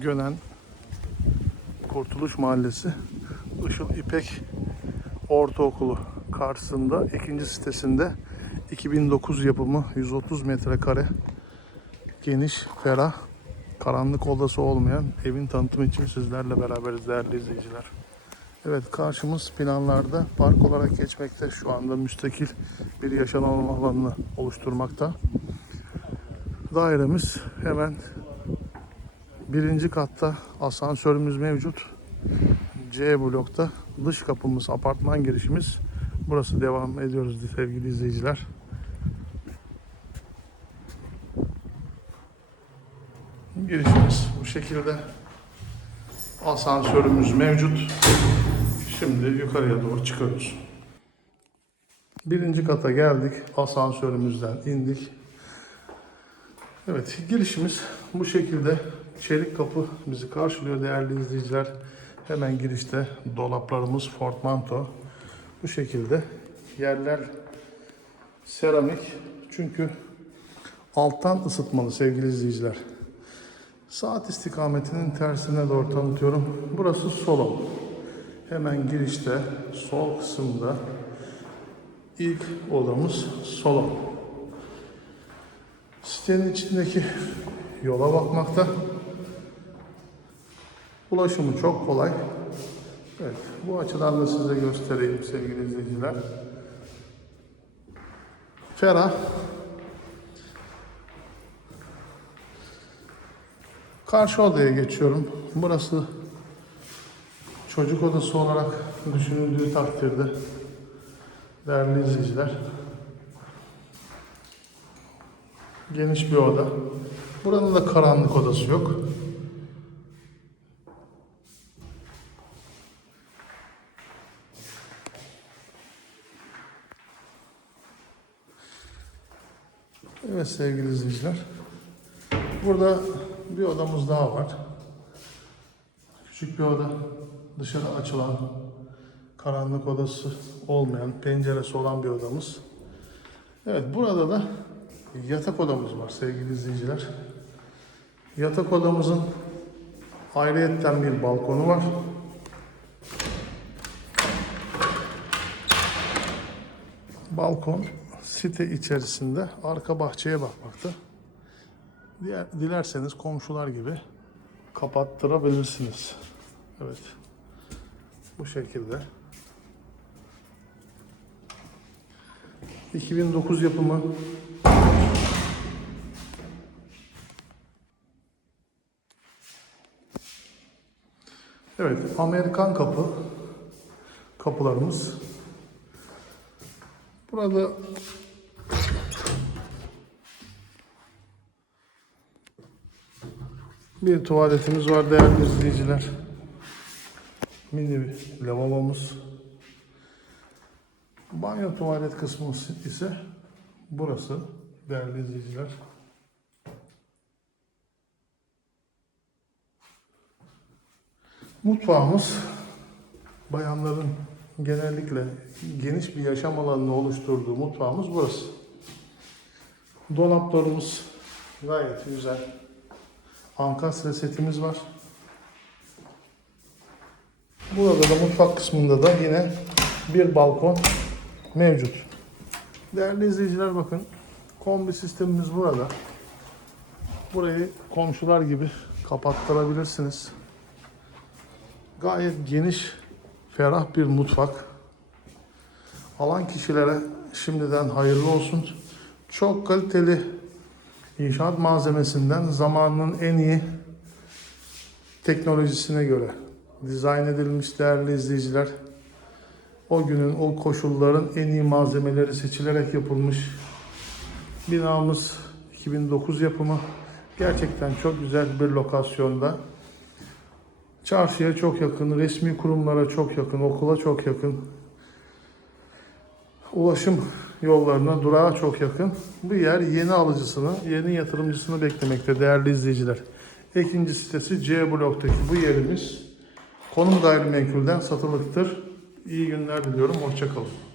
Gönen Kurtuluş Mahallesi Işıl İpek Ortaokulu karşısında ikinci sitesinde 2009 yapımı 130 metrekare geniş, ferah, karanlık odası olmayan evin tanıtımı için sizlerle beraberiz değerli izleyiciler. Evet karşımız planlarda park olarak geçmekte. Şu anda müstakil bir yaşanma alanını oluşturmakta. Dairemiz hemen birinci katta asansörümüz mevcut. C blokta dış kapımız, apartman girişimiz. Burası devam ediyoruz sevgili izleyiciler. Girişimiz bu şekilde. Asansörümüz mevcut. Şimdi yukarıya doğru çıkıyoruz. Birinci kata geldik. Asansörümüzden indik. Evet, girişimiz bu şekilde. Çelik kapı bizi karşılıyor değerli izleyiciler. Hemen girişte dolaplarımız Fortmanto. Bu şekilde yerler seramik. Çünkü alttan ısıtmalı sevgili izleyiciler. Saat istikametinin tersine doğru tanıtıyorum. Burası salon. Hemen girişte sol kısımda ilk odamız salon. Sitenin içindeki yola bakmakta. Ulaşımı çok kolay. Evet, bu açıdan da size göstereyim sevgili izleyiciler. Ferah. Karşı odaya geçiyorum. Burası çocuk odası olarak düşünüldüğü takdirde değerli izleyiciler geniş bir oda. Buranın da karanlık odası yok. Evet sevgili izleyiciler. Burada bir odamız daha var. Küçük bir oda. Dışarı açılan, karanlık odası olmayan, penceresi olan bir odamız. Evet burada da yatak odamız var sevgili izleyiciler. Yatak odamızın ayrıyetten bir balkonu var. Balkon site içerisinde arka bahçeye bakmakta. Dilerseniz komşular gibi kapattırabilirsiniz. Evet. Bu şekilde. 2009 yapımı Evet, Amerikan kapı kapılarımız. Burada bir tuvaletimiz var değerli izleyiciler. Mini bir lavabomuz. Banyo tuvalet kısmı ise burası değerli izleyiciler. Mutfağımız bayanların genellikle geniş bir yaşam alanını oluşturduğu mutfağımız burası. Dolaplarımız gayet güzel. Ankastre setimiz var. Burada da mutfak kısmında da yine bir balkon mevcut. Değerli izleyiciler bakın kombi sistemimiz burada. Burayı komşular gibi kapattırabilirsiniz. Gayet geniş, ferah bir mutfak. Alan kişilere şimdiden hayırlı olsun. Çok kaliteli inşaat malzemesinden zamanının en iyi teknolojisine göre dizayn edilmiş değerli izleyiciler. O günün o koşulların en iyi malzemeleri seçilerek yapılmış. Binamız 2009 yapımı. Gerçekten çok güzel bir lokasyonda. Çarşıya çok yakın, resmi kurumlara çok yakın, okula çok yakın. Ulaşım yollarına, durağa çok yakın. Bu yer yeni alıcısını, yeni yatırımcısını beklemekte değerli izleyiciler. İkinci sitesi C bloktaki bu yerimiz konum gayrimenkulden satılıktır. İyi günler diliyorum, hoşçakalın.